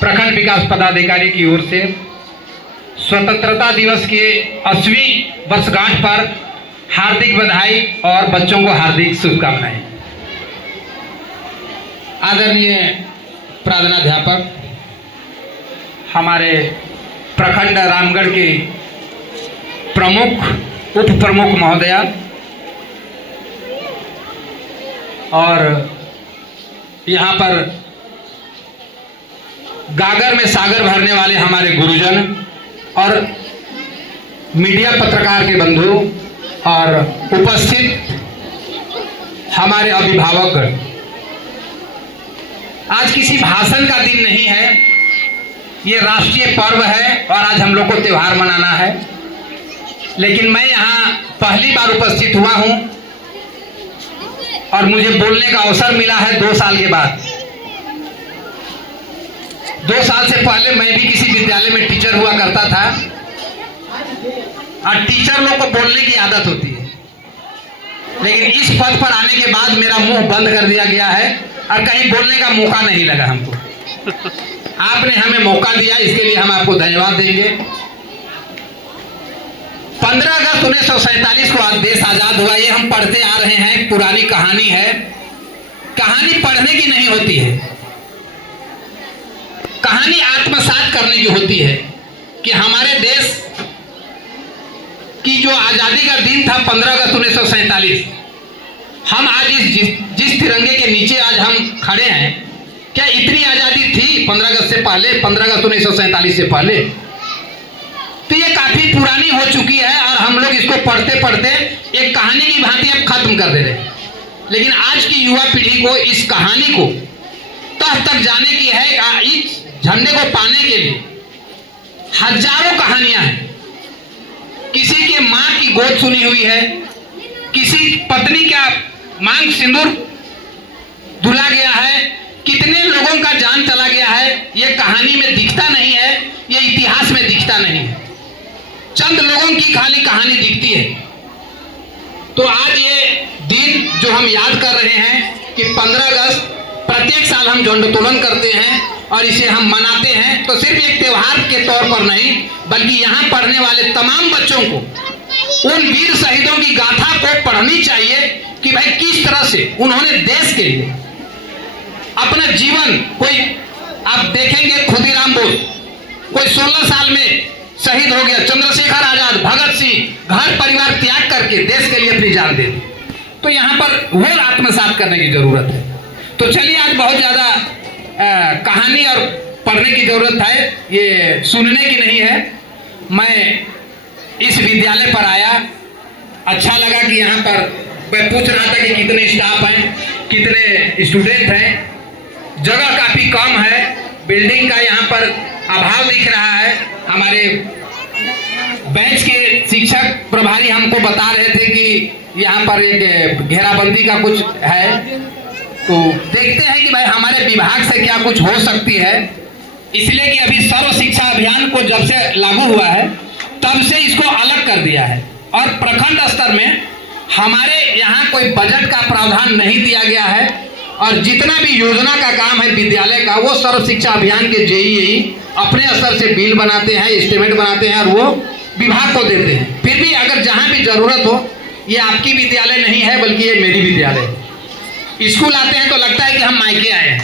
प्रखंड विकास पदाधिकारी की ओर से स्वतंत्रता दिवस के 80वीं वर्षगांठ पर हार्दिक बधाई और बच्चों को हार्दिक शुभकामनाएं। आदरणीय प्रार्थनाध्यापक, हमारे प्रखंड रामगढ़ के प्रमुख उप प्रमुख महोदया और यहाँ पर गागर में सागर भरने वाले हमारे गुरुजन और मीडिया पत्रकार के बंधु और उपस्थित हमारे अभिभावक, आज किसी भाषण का दिन नहीं है, ये राष्ट्रीय पर्व है और आज हम लोग को त्यौहार मनाना है। लेकिन मैं यहाँ पहली बार उपस्थित हुआ हूँ और मुझे बोलने का अवसर मिला है 2 साल के बाद। 2 साल से पहले मैं भी किसी विद्यालय में टीचर हुआ करता था और टीचर लोग को बोलने की आदत होती है, लेकिन इस पद पर आने के बाद मेरा मुंह बंद कर दिया गया है और कहीं बोलने का मौका नहीं लगा हमको। आपने हमें मौका दिया, इसके लिए हम आपको धन्यवाद देंगे। 15 अगस्त 1947 को देश आजाद हुआ, ये हम पढ़ते आ रहे हैं, पुरानी कहानी है। कहानी पढ़ने की नहीं होती है, कहानी आत्मसात करने की होती है कि हमारे देश की जो आजादी का दिन था 15 अगस्त 1947, हम आज जिस तिरंगे के नीचे आज हम खड़े हैं, क्या इतनी आजादी थी 15 अगस्त से पहले, 15 अगस्त 1947 से पहले? तो ये काफी पुरानी हो चुकी है और हम लोग इसको पढ़ते पढ़ते एक कहानी की भांति अब खत्म कर दे रहे हैं। लेकिन आज की युवा पीढ़ी को इस कहानी को तह तक जाने की है। इस झंडे को पाने के लिए हजारों कहानियां हैं। किसी के माँ की गोद सुनी हुई है, किसी पत्नी का मांग सिंदूर धुला गया है, कितने लोगों का जान चला गया है। ये कहानी में दिखता नहीं है, ये इतिहास में दिखता नहीं है, चंद लोगों की खाली कहानी दिखती है। तो आज ये दिन जो हम याद कर रहे हैं कि 15 अगस्त प्रत्येक साल हम झंडोत्तोलन करते हैं और इसे हम मनाते हैं, तो सिर्फ एक त्योहार के तौर पर नहीं, बल्कि यहाँ पढ़ने वाले तमाम बच्चों को उन वीर शहीदों की गाथा को पढ़नी चाहिए कि भाई किस तरह से उन्होंने देश के लिए अपना जीवन, कोई आप देखेंगे खुदीराम बोस, कोई 16 साल में शहीद हो गया, चंद्रशेखर आजाद, भगत सिंह घर परिवार त्याग करके देश के लिए अपनी जान दे दी। तो यहाँ पर वो आत्मसात करने की जरूरत है। तो चलिए, आज बहुत ज्यादा कहानी और पढ़ने की जरूरत है, ये सुनने की नहीं है। मैं इस विद्यालय पर आया, अच्छा लगा कि यहाँ पर मैं पूछ रहा था कि कितने स्टाफ हैं, कितने स्टूडेंट हैं। जगह काफी कम है, बिल्डिंग का यहाँ पर अभाव दिख रहा है। हमारे बेंच के शिक्षक प्रभारी हमको बता रहे थे कि यहाँ पर एक घेराबंदी का कुछ है, तो देखते हैं कि भाई हमारे विभाग से क्या कुछ हो सकती है। इसलिए कि अभी सर्व शिक्षा अभियान को जब से लागू हुआ है तब से इसको अलग कर दिया है और प्रखंड स्तर में हमारे यहाँ कोई बजट का प्रावधान नहीं दिया गया है और जितना भी योजना का काम है विद्यालय का, वो सर्व शिक्षा अभियान के जेईई अपने स्तर से बिल बनाते हैं, एस्टिमेट बनाते हैं और वो विभाग को देते हैं। फिर भी अगर जहाँ भी जरूरत हो, ये आपकी विद्यालय नहीं है बल्कि ये मेरी विद्यालय है। स्कूल आते हैं तो लगता है कि हम मायके आए हैं।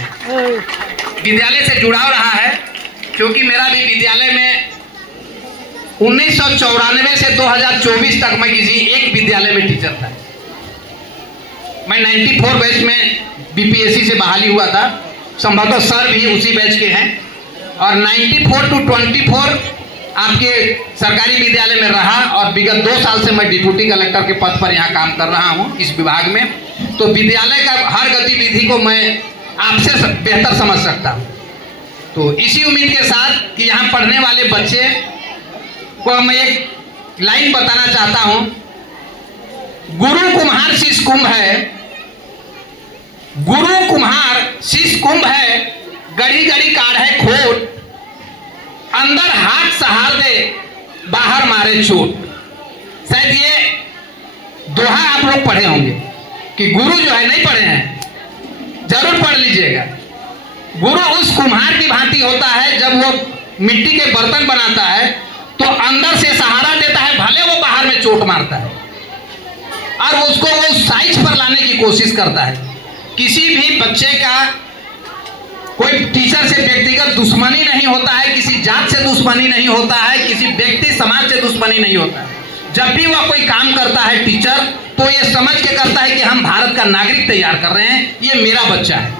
विद्यालय से जुड़ाव रहा है, क्योंकि मेरा भी विद्यालय में 1994 से 2024 तक मैं किसी एक विद्यालय में टीचर था। मैं 94 बैच में बीपीएससी से बहाली हुआ था, संभवतः सर भी उसी बैच के हैं, और 94 to 24 आपके सरकारी विद्यालय में रहा और विगत 2 साल से मैं डिप्टी कलेक्टर के पद पर यहाँ काम कर रहा हूँ इस विभाग में। तो विद्यालय का हर गतिविधि को मैं आपसे बेहतर समझ सकता हूँ। तो इसी उम्मीद के साथ कि यहाँ पढ़ने वाले बच्चे को मैं एक लाइन बताना चाहता हूँ। गुरु कुम्हार शीश कुंभ है, गुरु कुम्हार शीश कुंभ है, गड़ी गड़ी काढ़ है खोट, अंदर हाथ सहार दे बाहर मारे चोट। शायद ये दोहा आप लोग पढ़े होंगे कि गुरु जो है, नहीं पढ़े हैं, जरूर पढ़ लीजिएगा। गुरु उस कुम्हार की भांति होता है वो मिट्टी के बर्तन बनाता है तो अंदर से सहारा देता है, भले वो बाहर में चोट मारता है, और उसको वो साइज पर लाने की कोशिश करता है। किसी भी बच्चे का कोई टीचर से व्यक्तिगत दुश्मनी नहीं होता है, किसी जात से दुश्मनी नहीं होता है, किसी व्यक्ति समाज से दुश्मनी नहीं होता है। जब भी वह कोई काम करता है टीचर, तो ये समझ के करता है कि हम भारत का नागरिक तैयार कर रहे हैं, ये मेरा बच्चा है।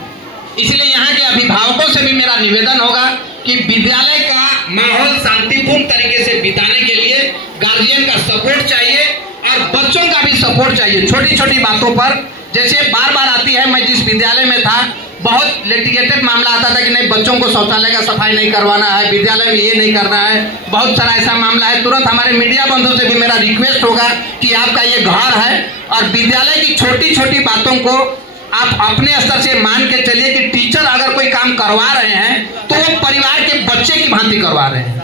इसलिए यहाँ के अभिभावकों से भी मेरा निवेदन होगा कि विद्यालय का माहौल शांतिपूर्ण तरीके से बिताने के लिए गार्जियन का सपोर्ट चाहिए और बच्चों का भी सपोर्ट चाहिए। छोटी छोटी बातों पर जैसे बार बार आती है, मैं जिस विद्यालय में था बहुत लिटिगेटेड मामला आता था कि नहीं बच्चों को शौचालय का सफाई नहीं करवाना है, विद्यालय में ये नहीं करना है, बहुत सारा ऐसा मामला है। तुरंत हमारे मीडिया बंधुओं से भी मेरा रिक्वेस्ट होगा कि आपका ये घर है और विद्यालय की छोटी छोटी बातों को आप अपने स्तर से मान के चलिए कि टीचर अगर कोई काम करवा रहे हैं तो वो परिवार के बच्चे की भांति करवा रहे हैं।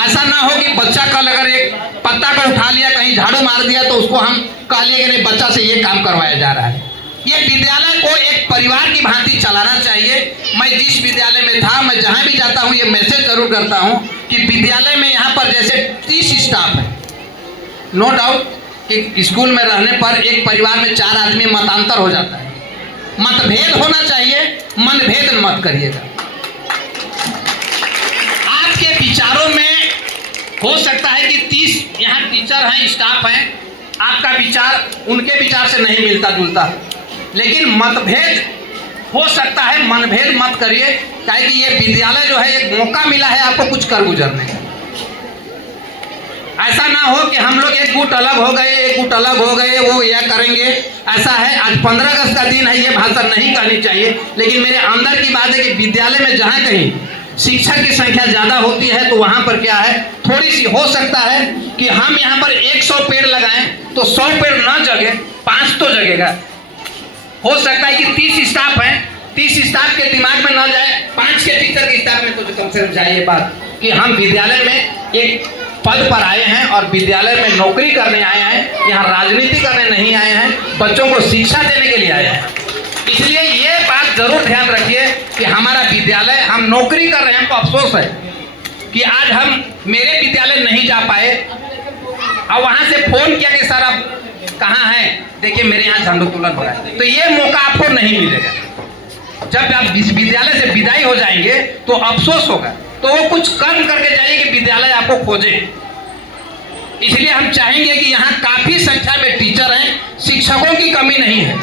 ऐसा ना हो कि बच्चा कल अगर एक पत्ता को उठा लिया, कहीं झाड़ू मार दिया तो उसको हम कह लिए कि नहीं बच्चा से ये काम करवाया जा रहा है। ये विद्यालय को एक परिवार की भांति चलाना चाहिए। मैं जिस विद्यालय में था, मैं जहाँ भी जाता हूँ ये मैसेज जरूर करता हूँ कि विद्यालय में यहाँ पर जैसे 30 स्टाफ है, नो डाउट कि स्कूल में रहने पर एक परिवार में 4 आदमी मतांतर हो जाता है, मतभेद होना चाहिए, मनभेद मत करिएगा। आपके विचारों में हो सकता है कि 30 यहाँ टीचर हैं, स्टाफ हैं, आपका विचार उनके विचार से नहीं मिलता जुलता, लेकिन मतभेद हो सकता है, मनभेद मत करिए। काहे कि ये विद्यालय जो है एक मौका मिला है आपको कुछ कर गुजरने का। ऐसा ना हो कि हम लोग एक गुट अलग हो गए, एक गुट अलग हो गए, वो यह करेंगे। ऐसा है, आज 15 अगस्त का दिन है, ये भाषा नहीं कहनी चाहिए, लेकिन मेरे अंदर की बात है कि विद्यालय में जहाँ कहीं शिक्षक की संख्या ज़्यादा होती है तो वहाँ पर क्या है, थोड़ी सी हो सकता है कि हम यहाँ पर 100 पेड़ लगाएं तो 100 पेड़ ना जगे, 5 तो जगेगा। हो सकता है कि 30 स्टाफ हैं, 30 स्टाफ के दिमाग में ना जाए, 5 के टीचर के स्टाफ में तो कम से कम जाए ये बात कि हम विद्यालय में एक पद पर आए हैं और विद्यालय में नौकरी करने आए हैं, यहाँ राजनीति करने नहीं आए हैं, बच्चों को शिक्षा देने के लिए आए हैं। इसलिए ये बात जरूर ध्यान रखिए कि हमारा विद्यालय, हम नौकरी कर रहे हैं, हमको अफसोस है कि आज हम मेरे विद्यालय नहीं जा पाए और वहाँ से फोन किया कि सर अब कहाँ है, देखिए मेरे यहाँ झंडोत्तोलन हो रहा है। तो ये मौका आपको नहीं मिलेगा। जब आप इस विद्यालय से विदाई हो जाएंगे तो अफसोस होगा, तो वो कुछ कर्म करके जाइए कि विद्यालय आपको खोजे। इसलिए हम चाहेंगे कि यहाँ काफी संख्या में टीचर हैं, शिक्षकों की कमी नहीं है।